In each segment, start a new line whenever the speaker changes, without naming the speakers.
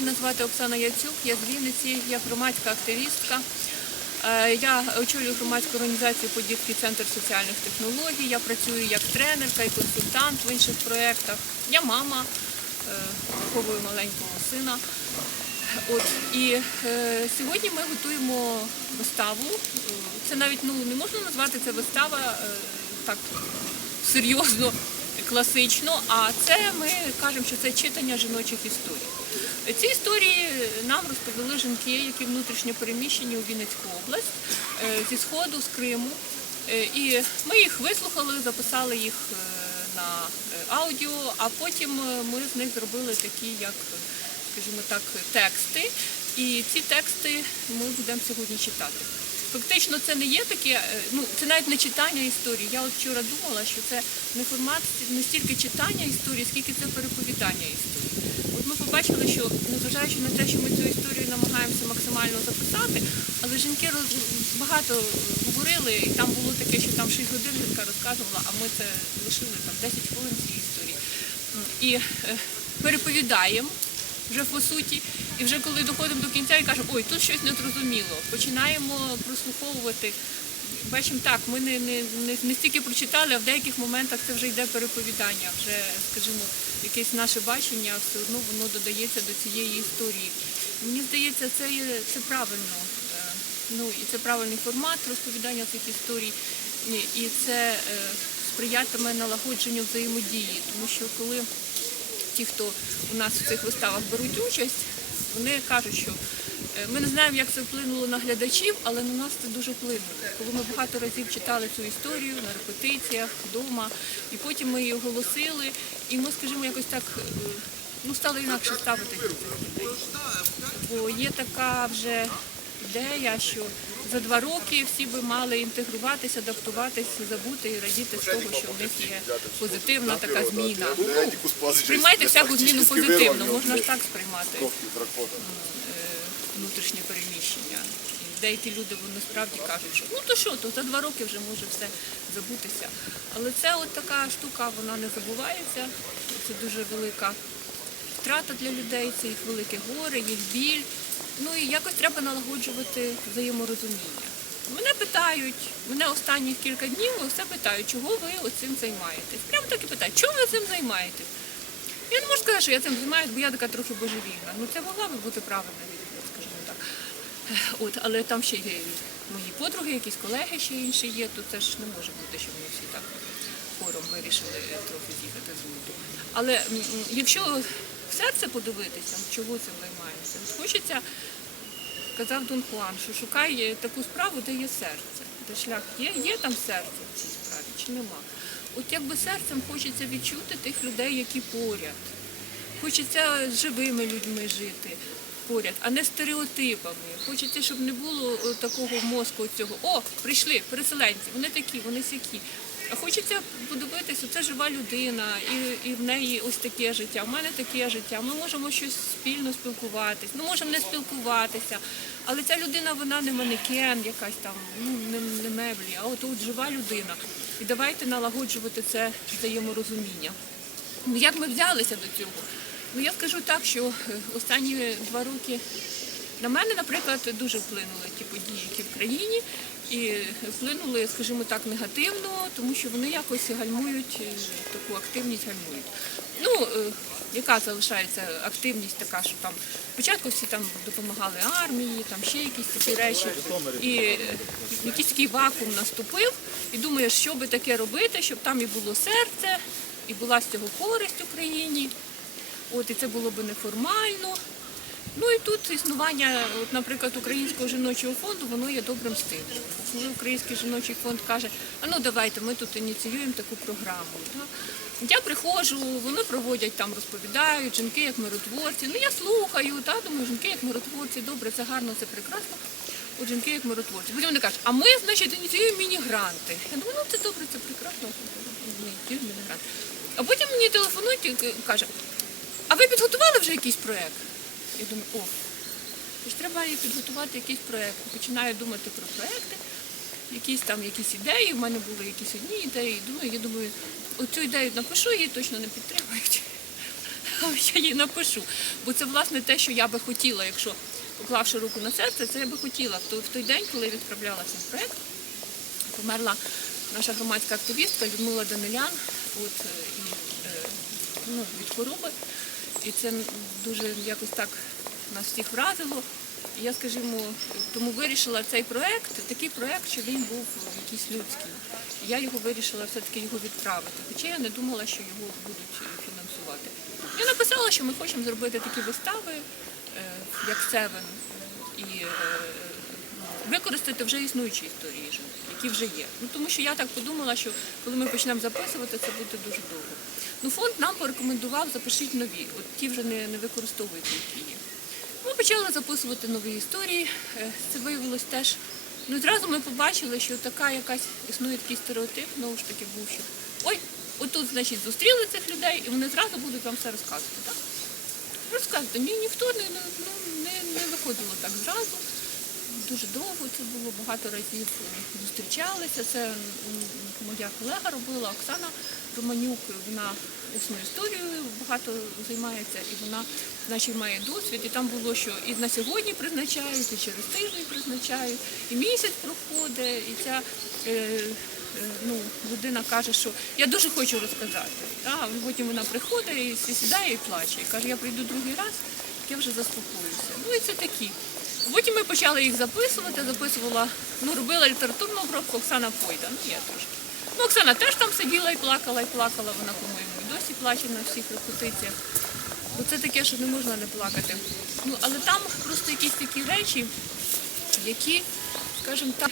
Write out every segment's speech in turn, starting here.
Мене звати Оксана Яцюк, я з Вінниці, я громадська активістка. Е, Я очолюю громадську організацію Подільський центр соціальних технологій. Я працюю як тренерка і консультант в інших проєктах. Я мама, е, виховую маленького сина. От і е, сьогодні ми готуємо виставу. Це навіть ну не можна назвати це вистава е, так серйозно, класично. А це ми кажемо, що це читання жіночих історій. Ці історії нам розповіли жінки, які внутрішньо переміщені у Вінницьку область е, зі сходу, з Криму. Е, І ми їх вислухали, записали їх е, на аудіо, а потім ми з них зробили такі, як, скажімо так, тексти. І ці тексти ми будемо сьогодні читати. Фактично, це не є таке, ну це навіть не читання історії. Я от вчора думала, що це не формат не стільки читання історії, скільки це переповідання історії. Побачили, що незважаючи на те, що ми цю історію намагаємося максимально записати, але жінки багато говорили, і там було таке, що там 6 годин жінка розказувала, а ми це лишили там 10 хвилин цієї історії. І е, переповідаємо вже по суті. І вже коли доходимо до кінця і кажемо, ой, тут щось не зрозуміло, починаємо прослуховувати. Бачимо, так, ми не, не, не, не стільки прочитали, а в деяких моментах це вже йде переповідання, вже, скажімо, якесь наше бачення, все одно воно додається до цієї історії. Мені здається, це, це правильно. Е, Ну, і це правильний формат розповідання цих історій, і- це е, сприятиме налагодженню взаємодії, тому що коли ті, хто у нас в цих виставах беруть участь, вони кажуть, що ми не знаємо, як це вплинуло на глядачів, але на нас це дуже вплинуло. Коли ми багато разів читали цю історію на репетиціях, вдома, і потім ми її оголосили, і ми, скажімо, якось так е, ну, стали інакше людей. Бо є така вже ідея, що за два роки всі би мали інтегруватися, адаптуватися, забути і радіти з того, що в них є позитивна така зміна. Ну, Сприймайте всяку зміну позитивно, можна ж так сприймати е, внутрішнє переміщення. Деякі люди вони справді кажуть, що ну то що, то за два роки вже може все забутися. Але це от така штука, вона не забувається. Це дуже велика втрата для людей, це їх велике горе, їх біль. Ну і якось треба налагоджувати взаєморозуміння. Мене питають, мене останні кілька днів все питають, чого ви оцим займаєтесь. Прямо так і питають, чого ви цим займаєтесь? Я не можу сказати, що я цим займаюся, бо я така трохи божевільна. Ну це могла би бути правильна відповідь, скажімо так. От, але там ще є мої подруги, якісь колеги ще інші є, то це ж не може бути, що вони всі так хором вирішили трохи з'їхати з луду. Але якщо серце подивитися, чого цим займаємося, хочеться, казав Дон Хуан, що шукай е, таку справу, де є серце, де шлях є, є там серце в цій справі чи нема. От якби серцем хочеться відчути тих людей, які поряд. Хочеться з живими людьми жити поряд, а не стереотипами. Хочеться, щоб не було такого мозку цього. О, прийшли переселенці, вони такі, вони сякі. Хочеться подивитися, це жива людина, і, і в неї ось таке життя, в мене таке життя. Ми можемо щось спільно спілкуватись, ми можемо не спілкуватися. Але ця людина, вона не манекен, якась там, ну не, не меблі, а от, от жива людина. І давайте налагоджувати це взаєморозуміння. Ну, як ми взялися до цього? Ну я скажу так, що е, останні два роки на мене, наприклад, дуже вплинули ті події, які в країні, і вплинули, скажімо так, негативно, тому що вони якось гальмують е, таку активність гальмують. Ну, е, яка залишається активність така, що там спочатку всі там допомагали армії, там ще якісь такі речі. І е, якийсь такий вакуум наступив, і думаєш, що би таке робити, щоб там і було серце, і була з цього користь Україні. От і це було би неформально. Ну і тут існування, от, наприклад, Українського жіночого фонду, воно є добрим стилем. Коли Український жіночий фонд каже, а ну давайте ми тут ініціюємо таку програму. Да? Я приходжу, вони проводять там, розповідають, жінки як миротворці. Ну я слухаю, та, думаю, жінки як миротворці, добре, це гарно, це прекрасно. От жінки як миротворці. Потім вони кажуть, а ми, значить, ініціюємо міні-гранти. Я думаю, ну це добре, це прекрасно. Міні-гранти. А потім мені телефонують і каже, а ви підготували вже якийсь проєкт? Я думаю, о, то ж треба і підготувати якийсь проєкт. Починаю думати про проєкти, якісь там якісь ідеї. В мене були якісь одні ідеї. Думаю, я думаю, оцю ідею напишу, її точно не підтримують. я їй напишу. Бо це власне те, що я би хотіла, якщо поклавши руку на серце, це я би хотіла. В той, в той день, коли я відправлялася в проєкт, померла наша громадська активістка Людмила Данилян от, е, і, е, ну, від хвороби. І це дуже якось так нас всіх вразило. Я, скажімо, тому вирішила цей проект, такий проект, що він був якийсь людський. Я його вирішила все-таки його відправити. Хоча я не думала, що його будуть фінансувати. Я написала, що ми хочемо зробити такі вистави, е, як Севен, і е, використати вже існуючі історії, які вже є. Ну тому що я так подумала, що коли ми почнемо записувати, це буде дуже довго. Ну фонд нам порекомендував запишіть нові, от ті вже не, не використовуйте, які є. Ми почали записувати нові історії. Е, Це виявилось теж. Ну зразу ми побачили, що така якась існує такий стереотип, знову ж таки був, що ой, отут, значить, зустріли цих людей, і вони зразу будуть вам все розказувати. Так? Розказувати. Ні, ніхто не, ну, не, не виходило так зразу. Дуже довго це було, багато разів зустрічалися. Це моя колега робила Оксана Романюк. Вона усною історією багато займається, і вона значить, має досвід. І там було, що і на сьогодні призначають, і через тиждень призначають, і місяць проходить, і ця. Е, е, Ну, людина каже, що я дуже хочу розказати. А потім вона приходить і сідає і плаче. І каже, я прийду другий раз, я вже заспокоюся. Ну і це такі. Потім ми почали їх записувати, записувала, ну, робила літературну обробку Оксана Пойда. Ну, я трошки. Ну, Оксана теж там сиділа і плакала, і плакала. Вона, по-моєму, і досі плаче на всіх репетиціях. Бо це таке, що не можна не плакати. Ну, але там просто якісь такі речі, які, скажімо так,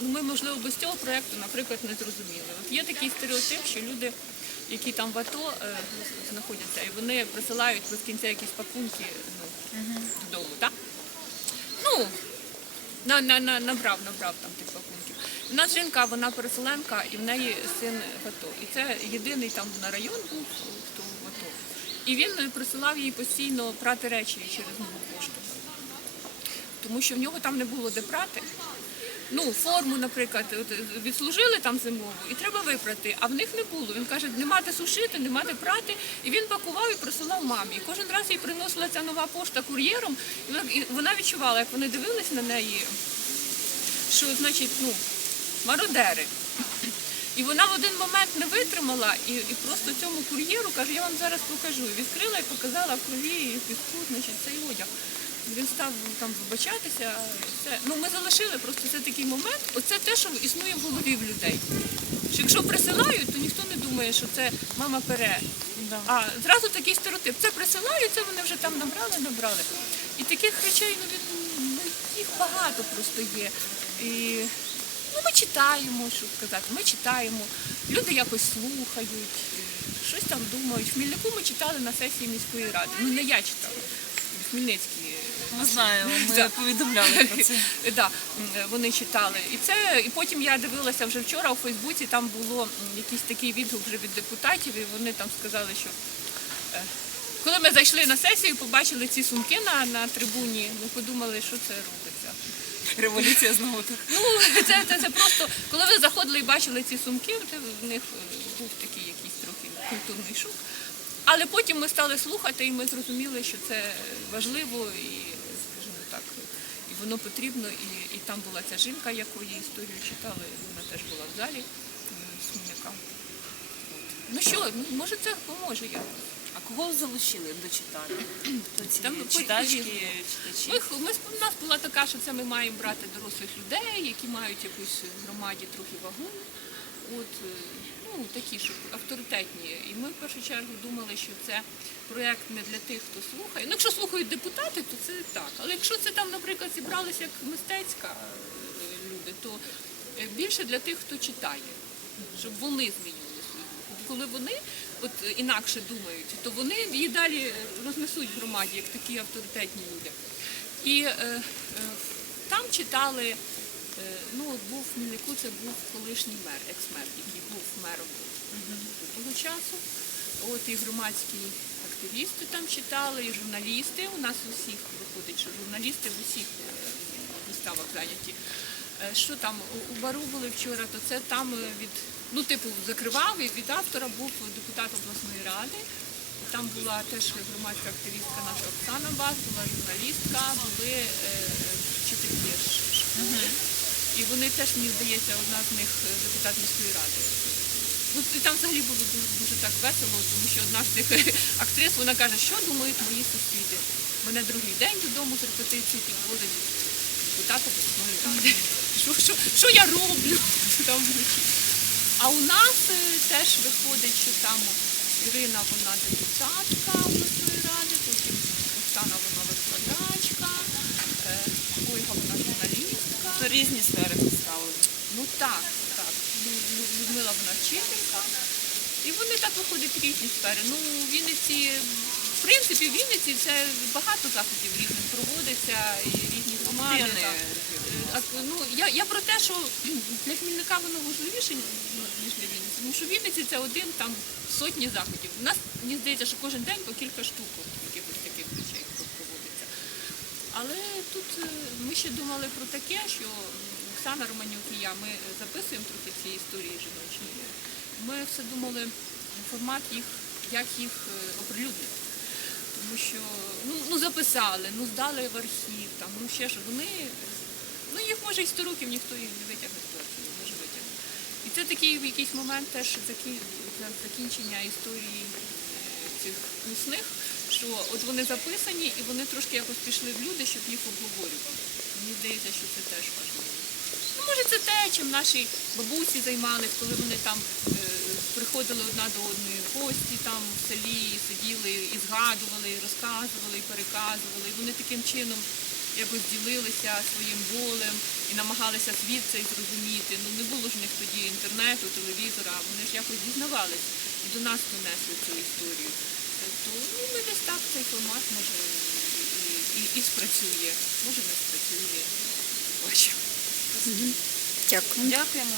ну, ми, можливо, без цього проєкту, наприклад, не зрозуміли. От є такий стереотип, що люди, які там в АТО е, знаходяться, і вони присилають без кінця якісь пакунки ну, додому? Ну, на, на, на, набрав, набрав там тих пакунків. У нас жінка, вона переселенка, і в неї син в. І це єдиний там на район був, хто в. І він присилав їй постійно прати речі через нову пошту. Тому що в нього там не було де прати. Ну, форму, наприклад, от, відслужили там зимову і треба випрати, а в них не було. Він каже, нема де сушити, нема де прати. І він пакував і присилав мамі. І кожен раз їй приносила ця нова пошта кур'єром, і вона, відчувала, як вони дивились на неї, що значить, ну, мародери. І вона в один момент не витримала і, і просто цьому кур'єру каже, я вам зараз покажу. І відкрила і показала в крові і піску, значить, цей одяг. Він став там вибачатися. Все. Ну ми залишили просто це такий момент. Оце те, що існує в голові в людей. Що якщо присилають, то ніхто не думає, що це мама пере.
Да.
А зразу такий стереотип. Це присилають, це вони вже там набрали, набрали. І таких речей ну, від- ну, їх багато просто є. І ну, ми читаємо, що сказати, ми читаємо, люди якось слухають, щось там думають. В Хмільнику ми читали на сесії міської ради. Ну не я читала, Хмельницький.
Ми знаємо, ми
Да.
повідомляли про це.
Да, вони читали. І це і потім я дивилася вже вчора у Фейсбуці. Там було якийсь такий відгук вже від депутатів, і вони там сказали, що е, коли ми зайшли на сесію, побачили ці сумки на, на трибуні, ми подумали, що це робиться.
Революція знову так.
Ну це, це, це просто коли ви заходили і бачили ці сумки, це в них е, був такий якийсь трохи культурний шок. Але потім ми стали слухати, і ми зрозуміли, що це важливо і, так, і воно потрібно. І, і там була ця жінка, якої історію читали, вона теж була в залі. От. Ну що, ну, може це поможе якось.
А кого залучили до читання?
Там
читачки,
Ми,
читачі?
ми, у нас була така, що це ми маємо брати дорослих людей, які мають якусь в громаді трохи вагу. От, е, ну, такі, щоб авторитетні. І ми в першу чергу думали, що це проєкт не для тих, хто слухає. Ну, якщо слухають депутати, то це так. Але якщо це там, наприклад, зібралися як мистецька е, люди, то е, більше для тих, хто читає, щоб вони змінювали свою думку. Коли вони от інакше думають, то вони її далі е, рознесуть громаді, як такі авторитетні люди. І е, е, там читали, ну от був в Хмельнику, це був колишній мер, екс-мер, який був мером того часу. От і громадські активісти там читали, і журналісти. У нас усіх виходить, що журналісти в усіх е, виставах зайняті. Е, Що там у- бару були вчора, то це там е, від, ну, типу, закривав і від автора був депутат обласної ради. там була теж громадська активістка наша Оксана Бас, була журналістка, були е, вчительки школи. І вони теж, мені здається, одна з них е, депутат міської ради. Ну, і там взагалі було дуже, дуже так весело, тому що одна з тих актрис, вона каже, що думають мої сусіди. Мене другий день додому з репетиції підводить депутат обласної ради. Що, що, що я роблю там? А у нас е, теж виходить, що там Ірина, вона депутатка обласної ради, потім Оксана, вона викладачка, е, Ольга, вона журналістка.
То різні сфери представлені.
Ну так, так. Лю- Лю- Людмила вона вчителька. І вони так виходять різні сфери. Ну, в Вінниці, в принципі, в Вінниці це багато заходів різних проводиться і різні команди. Так. Е, Ну, я, я про те, що для Хмільника воно важливіше, ніж для Вінниці. Тому що в Вінниці це один там сотні заходів. У нас, мені здається, що кожен день по кілька штук от якихось таких речей проводиться. Але тут е, ми ще думали про таке, що Оксана Романюк і я, ми записуємо трохи ці історії жіночі. Ми все думали формат їх, як їх е, оприлюднити. Тому що ну, ну записали, ну здали в архів, там, ну ще що, вони, ну їх може і 100 років ніхто їх не витягне з архіву, ж витягне. І це такий в якийсь момент теж закінчення історії е, цих усних, що от вони записані і вони трошки якось пішли в люди, щоб їх обговорювати. Мені здається, що це теж важливо. Ну, може, це те, чим наші бабусі займались, коли вони там е, приходили одна до одної в гості там в селі, і сиділи і згадували, і розказували, і переказували. І вони таким чином якось ділилися своїм болем і намагалися світ цей зрозуміти. Ну не було ж в них тоді інтернету, телевізора, вони ж якось дізнавались і до нас донесли цю історію. То ну, ми десь так цей формат може і, і, і спрацює, може не спрацює. Бачимо.
Дякую.
Дякуємо.